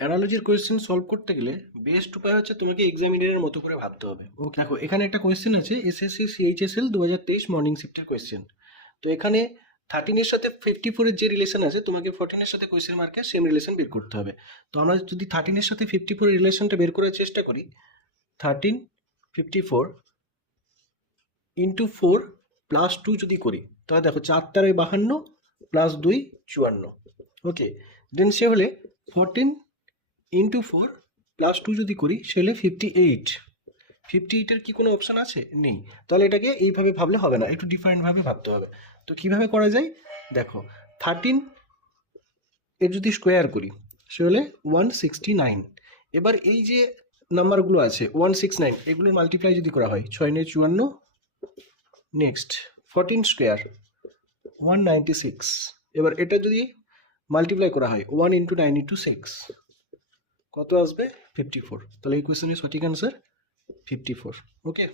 অ্যানালজির question solve করতে গেলে best উপায় হচ্ছে তোমাকে এক্সামিনারের মতো করে ভাবতে হবে। ওকে, দেখো এখানে একটা কোয়েশ্চেন আছে এসএসসি সিএইচএসএল 2023 মর্নিং শিফটের কোয়েশ্চেন। তো এখানে 13 এর সাথে 54 এর যে রিলেশন আছে তোমাকে 14 এর সাথে কোয়েশ্চেন মার্কে সেম রিলেশন বের করতে হবে। তো আমরা যদি 13 এর সাথে 54 এর রিলেশনটা বের করার চেষ্টা করি, 13 54 ইন্টু 4 প্লাস 2 যদি করি, তাহলে দেখো 4 তারে 52 প্লাস 2 54। ওকে, দেন সে হলে 14 ইন্টু 4 প্লাস 2 যদি করি সে হলে 58। 58-এর কি কোনো অপশান আছে? নেই। তাহলে এটাকে এইভাবে ভাবলে হবে না, একটু ডিফারেন্টভাবে ভাবতে হবে। তো কিভাবে করা যায় দেখো, 13 এর যদি স্কোয়ার করি সে হলে 169। এবার এই যে নাম্বারগুলো আছে 169, এগুলোর মাল্টিপ্লাই যদি করা হয় 6 9 54, নেক্সট 14 স্কোয়ার 196। এবার এটা যদি মাল্টিপ্লাই করা হয় 1 ইন্টু 9 ইন্টু 6, কত আসবে? 54। তাহলে এই কোয়েশ্চেনের সঠিক অ্যান্সার 54। ওকে।